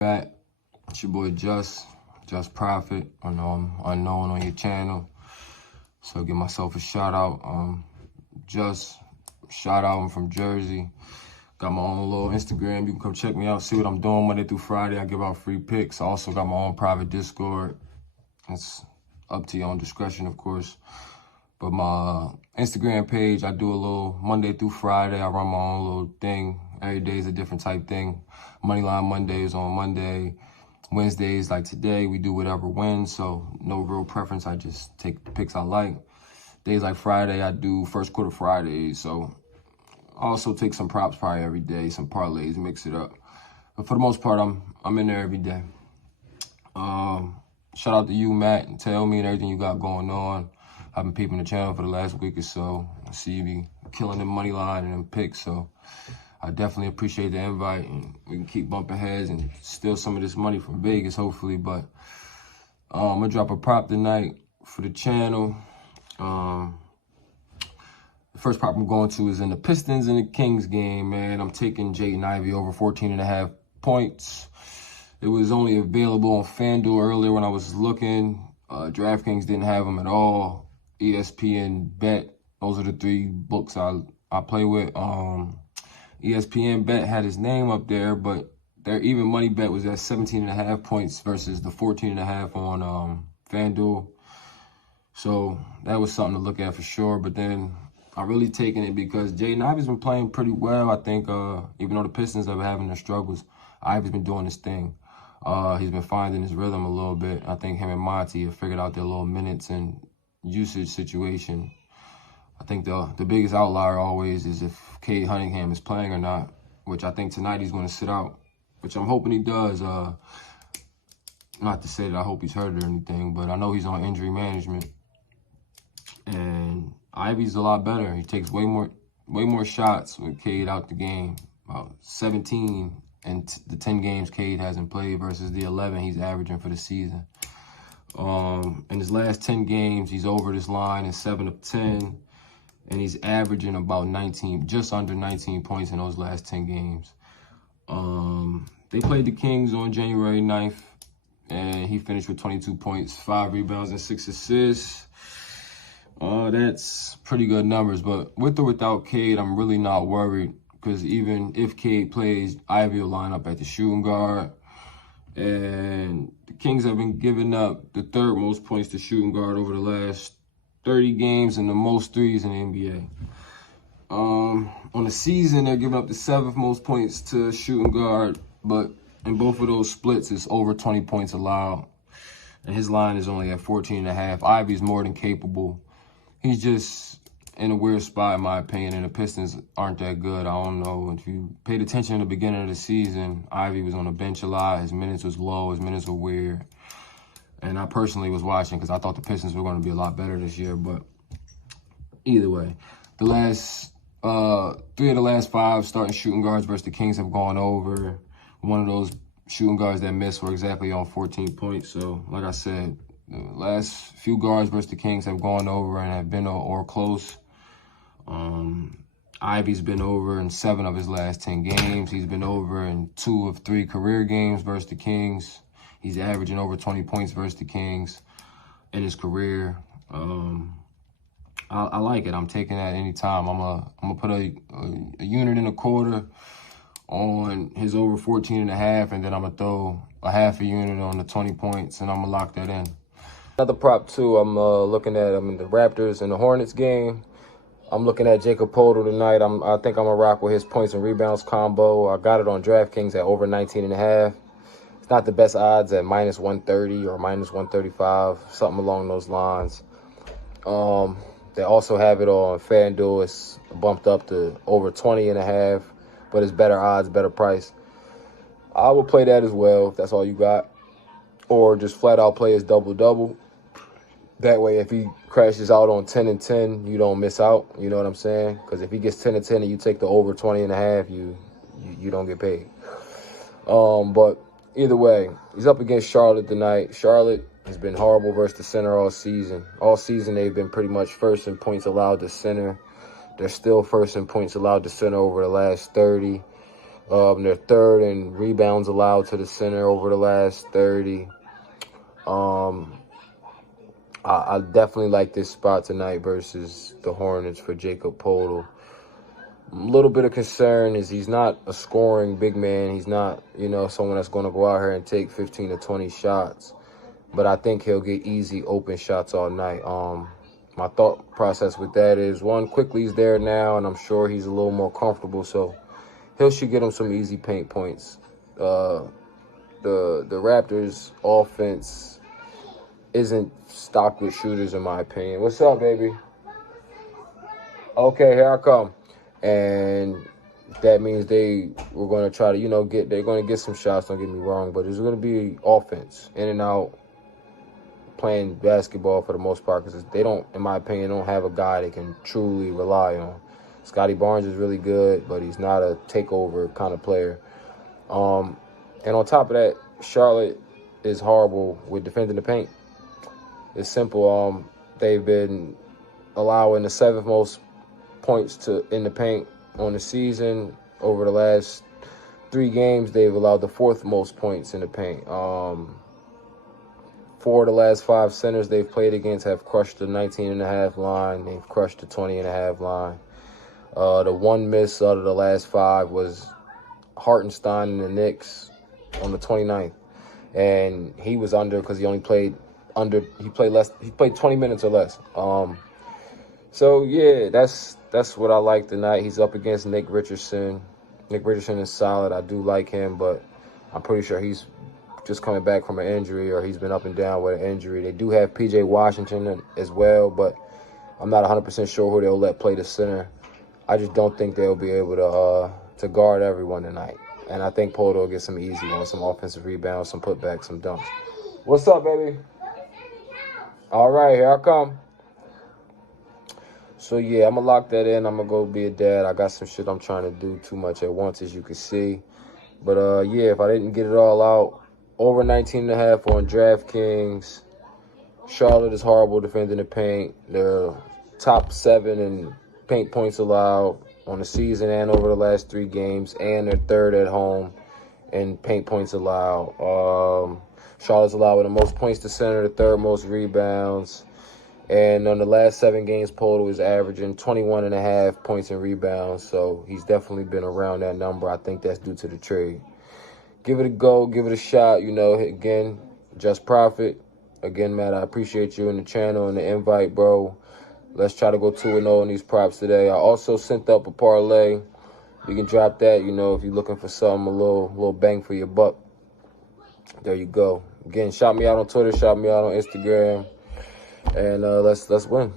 Back, it's your boy Just Prophet. I know I'm unknown on your channel, so give myself a shout out. Shout out. I'm from Jersey. Got my own little Instagram. You can come check me out, see what I'm doing Monday through Friday. I give out free pics. I also got my own private Discord. It's up to your own discretion, of course. But my Instagram page, I do a little Monday through Friday. I run my own little thing. Every day is a different type thing. Moneyline Mondays on Monday. Wednesdays, like today, we do whatever wins. So no real preference. I just take the picks I like. Days like Friday, I do first quarter Fridays. So I also take some props probably every day, some parlays, mix it up. But for the most part, I'm in there every day. Shout out to you, Matt, and tell me and everything you got going on. I've been peeping the channel for the last week or so. I see you be killing the money line and them picks, so I definitely appreciate the invite, and we can keep bumping heads and steal some of this money from Vegas, hopefully. But I'm gonna drop a prop tonight for the channel. The first prop I'm going to is in the Pistons and the Kings game, man. I'm taking Jaden Ivey over 14.5 points. It was only available on FanDuel earlier when I was looking. DraftKings didn't have him at all. ESPN Bet, those are the three books I play with. ESPN Bet had his name up there, but their even money bet was at 17.5 points versus the 14.5 on FanDuel. So that was something to look at for sure. But then I really taken it because Jaden Ivey's been playing pretty well. I think even though the Pistons have been having their struggles, Ivey's been doing his thing. He's been finding his rhythm a little bit. I think him and Monty have figured out their little minutes and usage situation. I think the biggest outlier always is if Cade Cunningham is playing or not, which I think tonight he's going to sit out, which I'm hoping he does. Not to say that I hope he's hurt or anything, but I know he's on injury management. And Ivey's a lot better. He takes way more shots with Cade out the game. About 17 in the 10 games Cade hasn't played versus the 11 he's averaging for the season. In his last 10 games, he's over this line in 7 of 10. And he's averaging about just under 19 points in those last 10 games. They played the Kings on January 9th, and he finished with 22 points, 5 rebounds, and 6 assists. That's pretty good numbers, but with or without Cade, I'm really not worried because even if Cade plays, Ivey will line up at the shooting guard. And the Kings have been giving up the 3rd most points to shooting guard over the last 30 games and the most threes in the NBA. On the season, they're giving up the 7th most points to shooting guard, but in both of those splits, it's over 20 points allowed. And his line is only at 14.5. Ivey's more than capable. He's just in a weird spot, in my opinion, and the Pistons aren't that good. I don't know. If you paid attention in the beginning of the season, Ivey was on the bench a lot. His minutes was low. His minutes were weird. And I personally was watching because I thought the Pistons were going to be a lot better this year. But either way, the last 3 of the last 5 starting shooting guards versus the Kings have gone over. One of those shooting guards that missed were exactly on 14 points. So, like I said, the last few guards versus the Kings have gone over and have been or close. Ivey's been over in 7 of his last 10 games. He's been over in 2 of 3 career games versus the Kings. He's averaging over 20 points versus the Kings in his career. I like it. I'm taking that anytime. I'm gonna put a unit in a quarter on his over 14.5, and then I'm gonna throw a half a unit on the 20 points, and I'm gonna lock that in. Another prop too. I'm looking at in the Raptors and the Hornets game. I'm looking at Jakob Poeltl tonight. I think I'm gonna rock with his points and rebounds combo. I got it on DraftKings at over 19.5. It's not the best odds at minus 130 or minus 135, something along those lines. They also have it on FanDuel. It's bumped up to over 20.5, but it's better odds, better price. I will play that as well if that's all you got. Or just flat out play his double-double. That way, if he crashes out on 10 and 10, you don't miss out. You know what I'm saying? Because if he gets 10 and 10 and you take the over 20.5, you don't get paid. But either way, he's up against Charlotte tonight. Charlotte has been horrible versus the center all season. All season, they've been pretty much first in points allowed to center. They're still first in points allowed to center over the last 30. They're third in rebounds allowed to the center over the last 30. I definitely like this spot tonight versus the Hornets for Jakob Poeltl. A little bit of concern is he's not a scoring big man. He's not, someone that's going to go out here and take 15 to 20 shots. But I think he'll get easy open shots all night. My thought process with that is, one, Quickly's there now, and I'm sure he's a little more comfortable, so he should get him some easy paint points. The Raptors' offense isn't stocked with shooters, in my opinion. What's up, baby? Okay, here I come. And that means they were going to try to, they're going to get some shots, don't get me wrong, but it's going to be offense, in and out, playing basketball for the most part, because they don't, in my opinion, don't have a guy they can truly rely on. Scotty Barnes is really good, but he's not a takeover kind of player. And on top of that, Charlotte is horrible with defending the paint. It's simple. They've been allowing the 7th most points in the paint on the season. Over the last 3 games, they've allowed the 4th most points in the paint. 4 of the last 5 centers they've played against have crushed the 19.5 line. They've crushed the 20.5 line. The one miss out of the last 5 was Hartenstein and the Knicks on the 29th. And he was under because he only played he played 20 minutes or less. So yeah, that's what I like tonight. He's up against Nick Richardson. Nick Richardson is solid. I do like him, but I'm pretty sure he's just coming back from an injury, or he's been up and down with an injury. They do have P.J. Washington as well, but I'm not 100% sure who they'll let play the center. I just don't think they'll be able to guard everyone tonight. And I think Poeltl will get some easy ones, some offensive rebounds, some putbacks, some dunks. What's up, baby? All right, here I come. So, yeah, I'm going to lock that in. I'm going to go be a dad. I got some shit I'm trying to do too much at once, as you can see. But, yeah, if I didn't get it all out, over 19.5 on DraftKings. Charlotte is horrible defending the paint. They're top 7 in paint points allowed on the season and over the last 3 games. And they're 3rd at home in paint points allowed. Charlotte's allowing the most points to center, the 3rd most rebounds. And on the last 7 games, Poeltl is averaging 21.5 points and rebounds. So he's definitely been around that number. I think that's due to the trade. Give it a go. Give it a shot. Again, Just Profit. Again, Matt, I appreciate you and the channel and the invite, bro. Let's try to go 2-0 in these props today. I also sent up a parlay. You can drop that, if you're looking for something, a little bang for your buck. There you go. Again, shout me out on Twitter, shout me out on Instagram, and let's win.